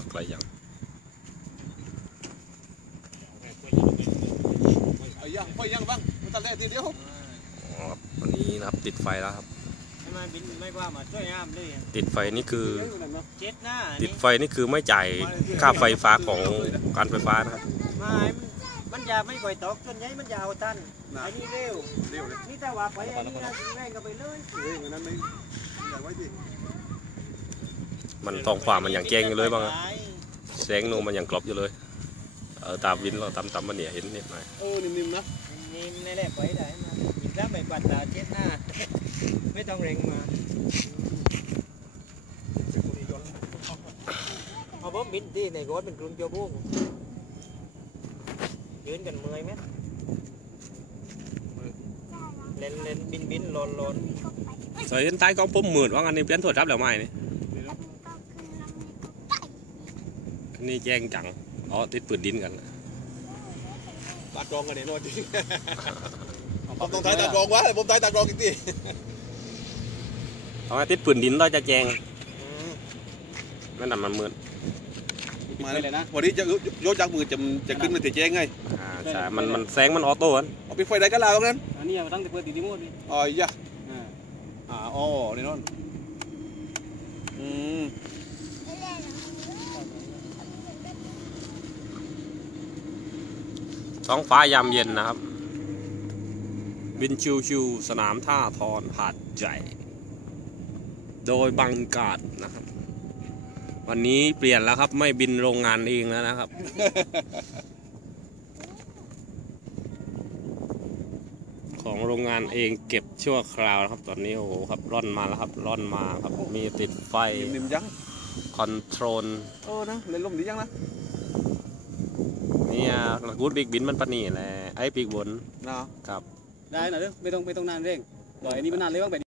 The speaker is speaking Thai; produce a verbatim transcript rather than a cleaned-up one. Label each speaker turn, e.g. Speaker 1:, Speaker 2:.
Speaker 1: ไกลยัง
Speaker 2: ไอ้ยังไฟยังบ้างมันตัดแรกทีเดียว
Speaker 1: อ๋อครับวันนี้นะครับติดไฟแล้วครับ
Speaker 3: มาบินไม่ว่ามาช่วยงามเลย
Speaker 1: ติดไฟนี่คือ
Speaker 3: เจ็ดหน้า
Speaker 1: ติดไฟนี่คือไม่จ่ายค่าไฟฟ้าของการไฟฟ้านะครับ
Speaker 3: ไม่มันจะไม่ก่อยตกส่วนใหญ่มันจะเอาตันไอ้นี่เร็วนี่แต่ว่าไปไอ้นี่นะแรงก็ไปเลย
Speaker 2: เรื่องนั้นไม่อยากไว้ดิ
Speaker 1: มันท้องฟ้ามันอย่างแจ้งอยู่เลยบ้างแสงโนมันอย่างกรอบอยู่เลยเออตามวินเราตามตามมันเนี่ยเห็นนิดหน่อย
Speaker 2: เออนิ่มๆนะ
Speaker 3: นิ่มในแหละไปได้มาหยิบแล้วไปปัดตาเช็ดหน้าไม่ต้องเร่งมาเอาผมบินที่ในรถเป็นกลุ่มโจบุ้งยืนกันเมื่อยไหมเล่นเล่นบินบินลนลน
Speaker 1: ใส่เห็นใต้กองปุ่มหมื่นว่างันนี้เปลี่ยนถั่วจับแล้วไหมนี่นี่แจ้งจังอ๋อติดปืนดินกัน
Speaker 2: ตากรองกันเนี่ยนวดจริงผมต้องใช้ตากรองวะผมใช้ตากรองจริง
Speaker 1: ๆเอาติดปืนดินเราจะแจ้งนั่นน่ะมันมืด
Speaker 2: มาเลยนะวันนี้จะโยกจากมือจะจะขึ้นมาติดแจ้งไง
Speaker 1: อ่าใช่มันมันแสงมันออโต้กัน
Speaker 2: เอาไปไฟได้กันแล้วงั้น
Speaker 3: อันนี้ตั้งแต่เปิดติดดิโม่ดิ
Speaker 2: อ๋อยะอ่าอ๋อนี่นนอืม
Speaker 1: ท้องฟ้ายามเย็นนะครับบินชิวๆสนามท่าทอนหาดใหญ่โดยบังกาดนะครับวันนี้เปลี่ยนแล้วครับไม่บินโรงงานเองแล้วนะครับ ของโรงงานเองเก็บชั่วคราวนะครับตอนนี้โอ้โหครับร่อนมาแล้วครับร่อนมาครับมีติดไฟ
Speaker 2: นิ่มๆยัง
Speaker 1: คอนโทรล
Speaker 2: เออนะเล่นลมดียังนะ
Speaker 1: เนี่ยกูดบิ๊กบินมันปนีแหละไอ้ปีกบน
Speaker 2: นะครับ
Speaker 3: ได้หน่อยเด้อไม่ต้องไม่ต้องนานเร่งปล่อยอันนี้มันนานเลยบ้างไป